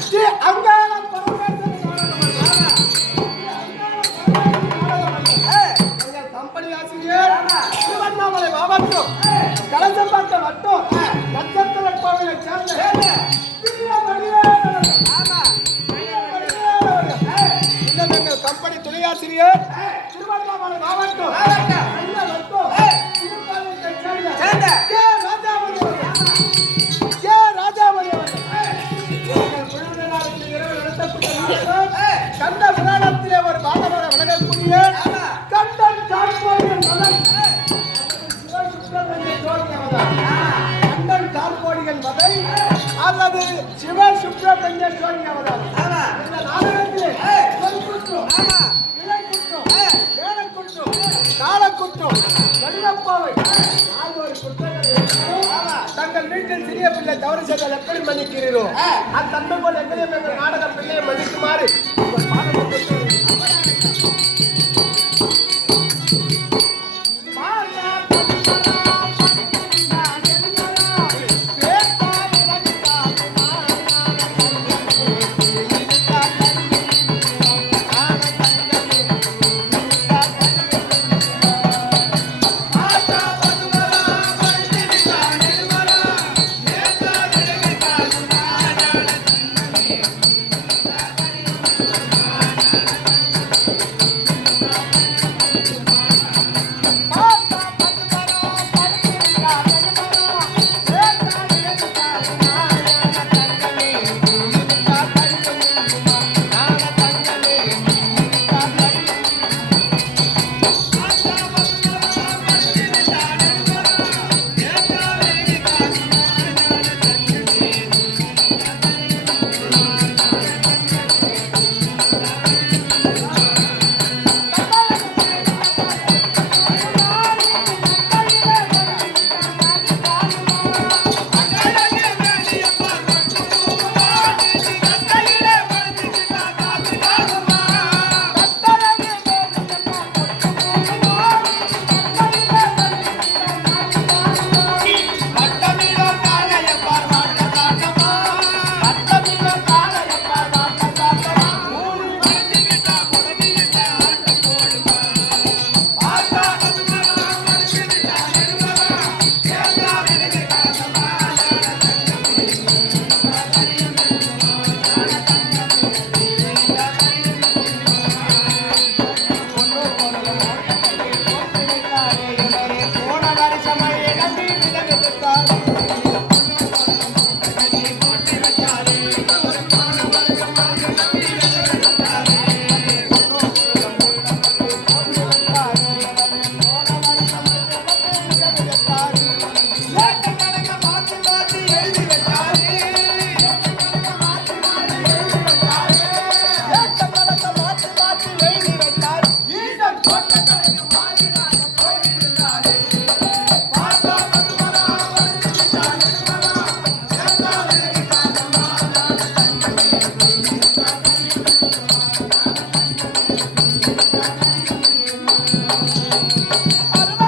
Sri Angala company ஆசிரியர் திருவண்ணாமலை மாவட்டம் கலந்தம்பாக்கம் வட்டம் நட்சத்திர கோவிலை சேர்ந்த கம்பெனி துணையாசிரியர் திருவண்ணாமலை மாவட்டம் Thank you. மாறு உலகில் ஆட்டம் போடுமா அருவா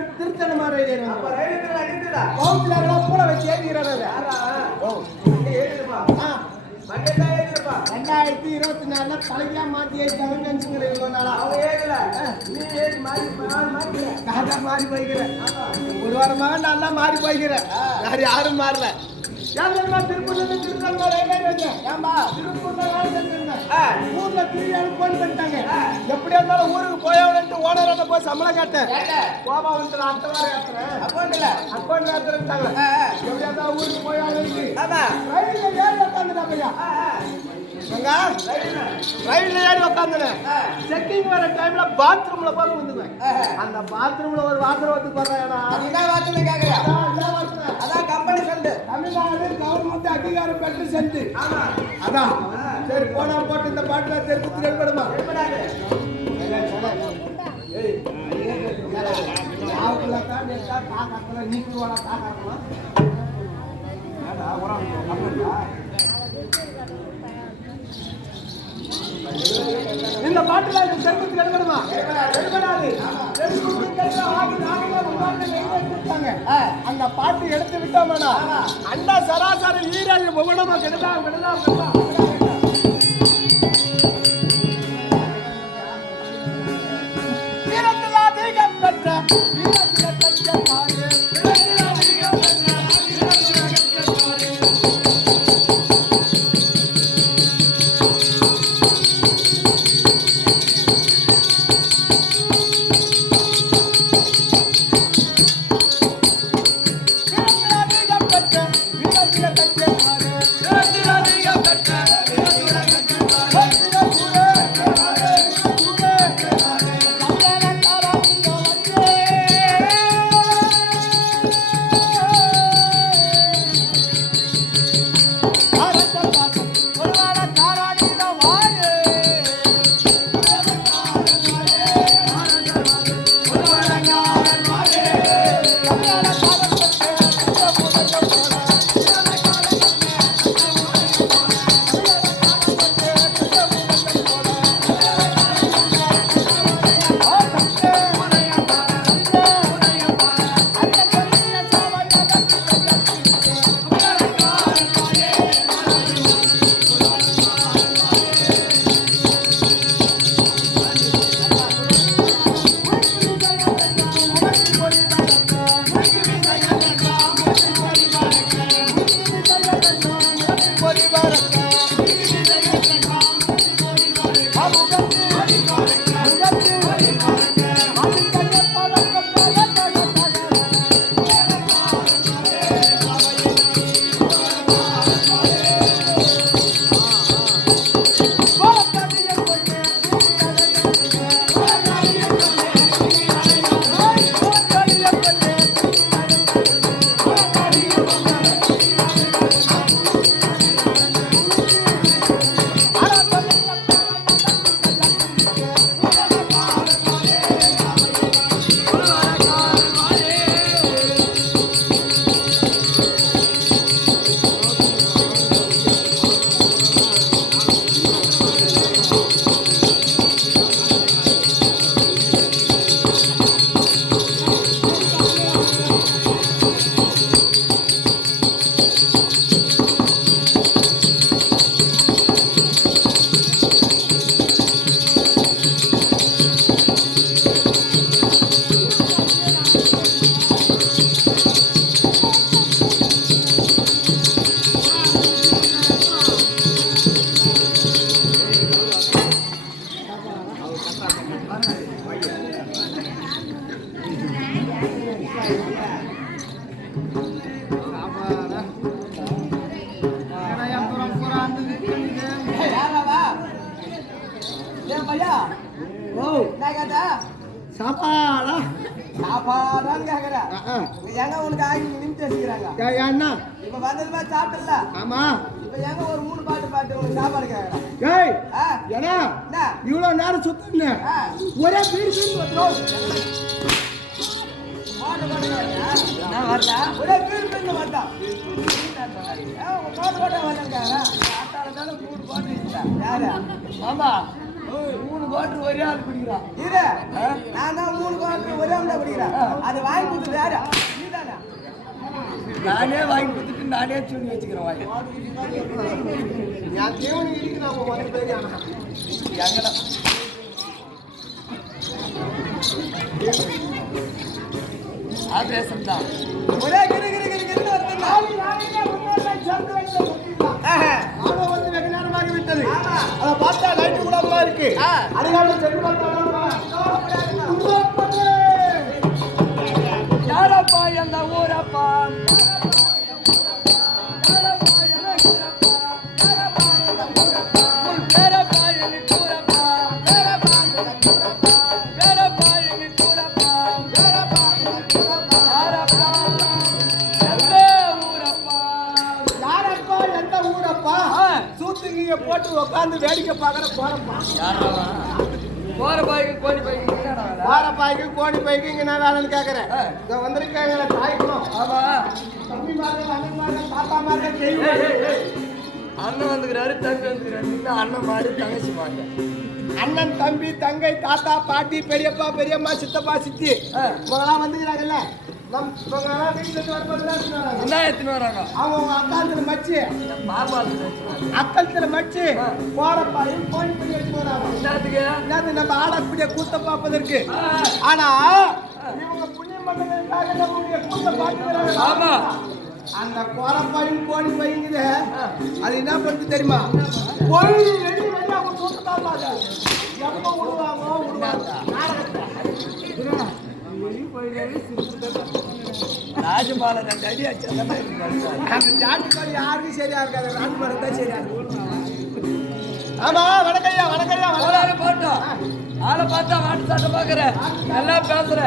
திருத்தன் திருத்தன் மாதிரி பூல வச்சு ஏற்றிக்கிறாரு ரெண்டாயிரத்தி இருபத்தி நாலுல பழகியா மாத்தி ஏற்றாங்கன்னு நினைச்சுக்கிறேன் இவ்வளவு நாளா. மாறி போய்க்கிறேன். ஒரு வாரமாக நல்லா மாறி போய்க்கிறேன். யாரும் மாறல. ஏமா திருப்பூர்ல திருக்குறள் ஏமா திருப்பூர்ல ஊர்ல திருவிழாவுக்கு போன் பண்ணிட்டாங்க எப்படி இருந்தாலும் ஊருக்கு போயவனு ஓனரான போய் சம்பளம் கேட்டேன். கோபா வந்து நான் அடுத்த வாரம் ஏத்துறேன். அக்கௌண்ட்ல அக்கௌண்ட்ல ஏத்துறேன்ட்டாங்க. எப்படியா இருந்தாலும் ஊருக்கு போய் ஆளுக்கு ஆமா ரயில்ல ஏறி உட்காந்துட்டாங்க எங்க? ரயில்ல ஏறி. ஆ. checking வர timeல bathroom ல போய் விழுந்துக்குவேன். ஆஹா. அந்த bathroom ல ஒரு போடுறேன்டா. அது என்ன வார்த்தைன்னு கேக்குறியா அதான் கம்பெனி சண்டு தமிழ்நாடு கவர்மெண்ட் அதிகாரம் பெற்று ஆமா அதான் சரி போனா போட்டு இந்த பாட்டுல தெரிஞ்சு திரைப்படமா எப்படாது இந்த பாட்டுல இந்த செல்வத்துக்கு எடுக்கணுமா? எடுக்கடாது. அந்த பாட்டு எடுத்து விட்டோம்னா அந்த சராசரி ஈரல் முகடமா கெடுதா கெடுதா கெடுதா வீரத்தில் அதிகம் பெற்ற Thank you. இவ்வளவு நேரம் சுத்தம் ஆ, ஒரே பீடி பீடி ஒரே பீடு பீடு யாரு? ஆமா மூணு பாட்டில் ஒரே ஆள் குடிக்கிறான் இரு. நான் தான் மூணு பாட்டு ஒரே ஆம்பளை குடிக்கிறேன் அது வாங்கி கொடுத்தது யாரு நானே வாங்கி கொடுத்துட்டு நானே சொல்லி வச்சுக்கிறேன் வாங்கி. என் எங்கடா ஆபரேஷன் தான். ஒரே கிரு கிரு கிரு கிருன்னு வருதுங்க. நாளை நாளைக்கே முன்னாடி சேர்ந்து வைத்த குட்டிதான். ஆஹா. அவன் வந்து வெகு இருக்கு. ஆ. அதிகாரம் சென்று பார்த்தாலும் யாரப்பா எந்த போட்டு உட்கார்ந்து வேடிக்கை பார்க்கற போறப்பா போற பாய்க்கு கோடி பாய்க்கு என்னடா வேலை? வாரப்பாய்க்கு பைக்கு இங்க நான் வேலைன்னு கேக்குறேன் ஆ. வந்திருக்காங்க தாய்க்கணும் ஆமா தம்பி மாதிரி அண்ணன் மாதிரி தாத்தா மாதிரி ஏய், அண்ணன் வந்துக்கிறாரு தம்பி வந்துக்கிறாரு. அண்ணன் மாதிரி தங்கச்சி மாதிரி அண்ணன் தம்பி தங்கை தாத்தா பாட்டி பெரியப்பா பெரியம்மா சித்தப்பா சித்தி. இவங்கெல்லாம் வந்துக்கிறாங்கல்ல? நம். என்ன எடுத்துன்னு வராங்க. அவங்க அக்காத்துல மச்சு. அக்கத்துல மச்சு. ஆ. போறப்பாயும் கோழி பண்ணி எடுத்து வராங்க. என்னது நம்ம ஆடக்கூடிய கூத்த பார்ப்பதற்கு. ஆனா இவங்க புண்ணியம் பண்ணதுக்காக நம்முடைய கூத்த பார்த்துக்கிறாங்க ஆமா. அந்த கோரப்பாயும் கோழி பையங்குது. அது என்ன பண்ணுது தெரியுமா? கோழி ராஜபால ரெண்டு அடி அடிச்சா அந்த நாட்டுக்கோழி யாருக்கும் சரியா இருக்காது. நாட்டு மரம் தான் சரியா ஆமா வணக்கய்யா வணக்கய்யா வணக்கம் போட்டோம். ஆளை பார்த்தா வாட்டு சாட்ட பாக்குற நல்லா பேசுற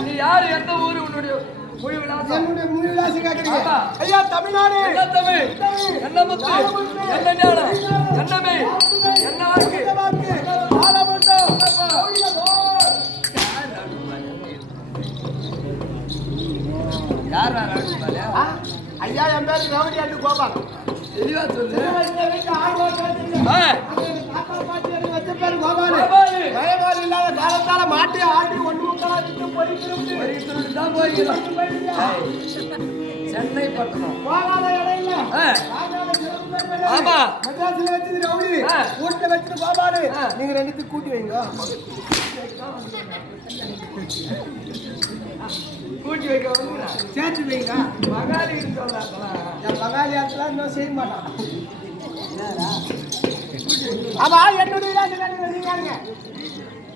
நீ யாரு? எந்த ஊரு? உன்னுடைய என்னுடைய முழு விலாசி கேக்குறீங்க ஆமா. ஐயா தமிழ்நாடு. என்ன தமிழ்? என்ன முத்து? என்ன ஞானம் என்ன மெய் என்ன. யார் ஐயா என் பேரு ரவுடி அண்டு கோபால். தெளிவா சொல்லு. ஆடு பேரு கோபாலு. பயபாடு இல்லாத காலத்தால மாட்டி ஆட்டி ஒண்ணு முக்கலா விட்டு போய் திரும்பி. ஒரு இத்தனை தான் போய்க்கிறோம் ஏய், சென்னை பட்டணம் போகாத பண்ணாரு. ஆமா. மெட்ராஸ்ல வச்சது ரவுடி. வீட்டுல வச்சது கோபாலு. நீங்க ரெண்டுத்தையும் கூட்டி வைங்க. கூட்டி வைக்க வந்து சேர்த்து வைங்க. மகாலி சொல்லலாம் என் பங்காளி ஆட்களா இன்னும் செய்ய மாட்டான். ஆமா என்னுடைய?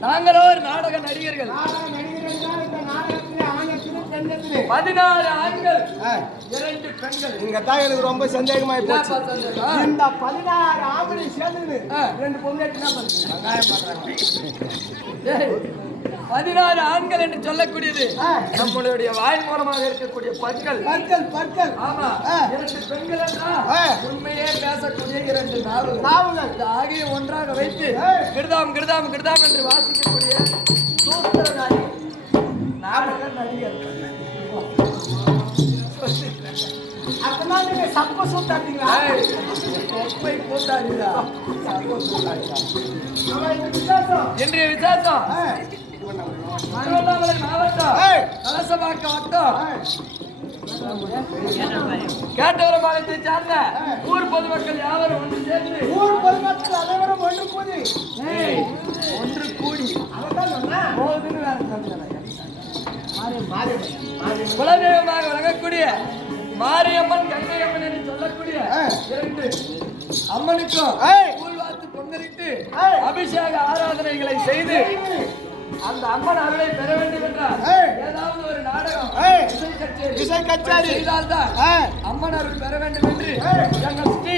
நாங்களோ ஒரு நாடக நடிகர்கள் பதினாறு ஆண்கள் இரண்டு பெண்கள். இங்க தான் எனக்கு ரொம்ப சந்தேகமாயி போச்சு. இந்த பதினாறு ஆம்பளை சேர்ந்து. ரெண்டு பொண்ணு பதினாறு ஆண்கள் என்று சொல்லக்கூடியது. நம்மளுடைய வாய் மூலமாக இருக்கக்கூடிய பற்கள். பற்கள் பற்கள். ஆமா. இரண்டு பெண்கள். உண்மையே பேசக்கூடிய இரண்டு நாவல்கள். நாவுகள் இந்த ஆகிய ஒன்றாக வைத்து. கிருதாம் கிருதாம் கிருதாம் என்று வாசிக்கக்கூடிய சூத்திரதாரி நாடக நடிகர் அப்பதான் நீங்க சப்ப சூட்டாட்டீங்களா ஏய், தொப்பை கூத்தாடிடா. அவன் இந்த வித்தியாசம் இன்றைய விசேஷம் ஆ, திருவண்ணாமலை மாவட்டம். கலசபாக்கம் வட்டம் ஆ, கேட்டவரமாகத்தை சார்ந்த ஊர் பொதுமக்கள் யாவரும் ஒன்று சேர்ந்து ஊர் பொதுமக்கள் அனைவரும் ஒன்று கூடி ஒன்று கூடி. குலதெய்வமாக விளங்கக்கூடிய மாரியம்மன் கங்கையம்மன் என்று சொல்லக்கூடிய. இரண்டு அம்மனுக்கும் ஏய். கூழ்வாத்து பொங்கலிட்டு. அபிஷேக ஆராதனைகளை செய்து அந்த அம்மன் அருளை பெற வேண்டும் என்றால். ஏதாவது ஒரு நாடகம். இசை கச்சேரி. செய்தால்தான் அம்மன் அருள் பெற வேண்டும் என்று ஏய். எங்கள் ஸ்ரீ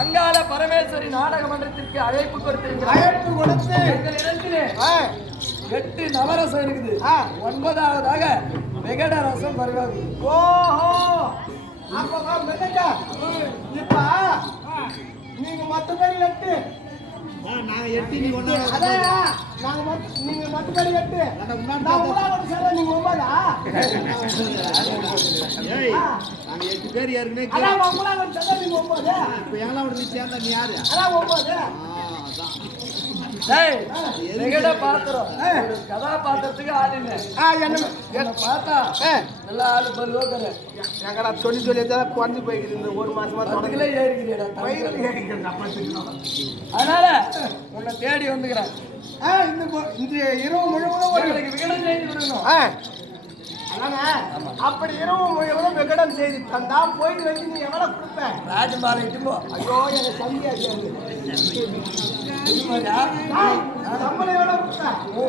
அங்காள பரமேஸ்வரி நாடக மன்றத்திற்கு அழைப்பு கொடுத்திருக்கிறார் அழைப்பு கொடுத்து எங்கள் இடத்திலே எட்டு நவரசம் இருக்குது. ஒன்பதாவதாக விகட ரசம் வருவாங்க ஓஹோ அப்ப வா, மெல்லுங்க. இப்ப நீங்க மொத்த பேர் எட்டு அதான், நாங்க மொத்த- நீங்க மொத்த பேர் எட்டு நான் உலகம் சேர்ந்தா நீங்க ஒன்பதா? நாங்க எட்டு பேர் ஏற்கனவே கே- அதான் உலகம் சேர்ந்தா நீங்க ஒன்பது. இப்ப எங்கெல்லாம் விட்டு நீ சேர்ந்தா நீ யாரு? அதான் ஒன்பது. ஆ, அதான். பாத்திரம் கதாபாத்திரத்துக்கு ஆளுங்க என்ன பார்த்தா நல்லா ஆளு பல்லு எங்கடா சொல்லி சொல்லி தான் குறைஞ்சு போய்க்குது இந்த ஒரு மாசமா தொடங்கல ஏறிக்கிறேடா பயிரில் ஏறிக்கிறேன் அதனால உன்னை தேடி வந்துக்கிறேன். ஆ இந்த இந்த இரவு முழுவதும் உங்களுக்கு விகடம் செய்து விடணும். ஆ. அப்படி இரவு எவ்வளவு விகடம் செய்து தந்தா போயிட்டு வந்து நீ எவ்வளவு கொடுப்பேன் ராஜமாலை ஐயோ எனக்கு சந்தியா சேர்ந்து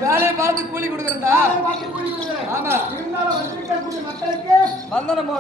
வேலையை பார்த்து கூலி கொடுக்குறதா ஆமா மக்களுக்கு வந்தனம்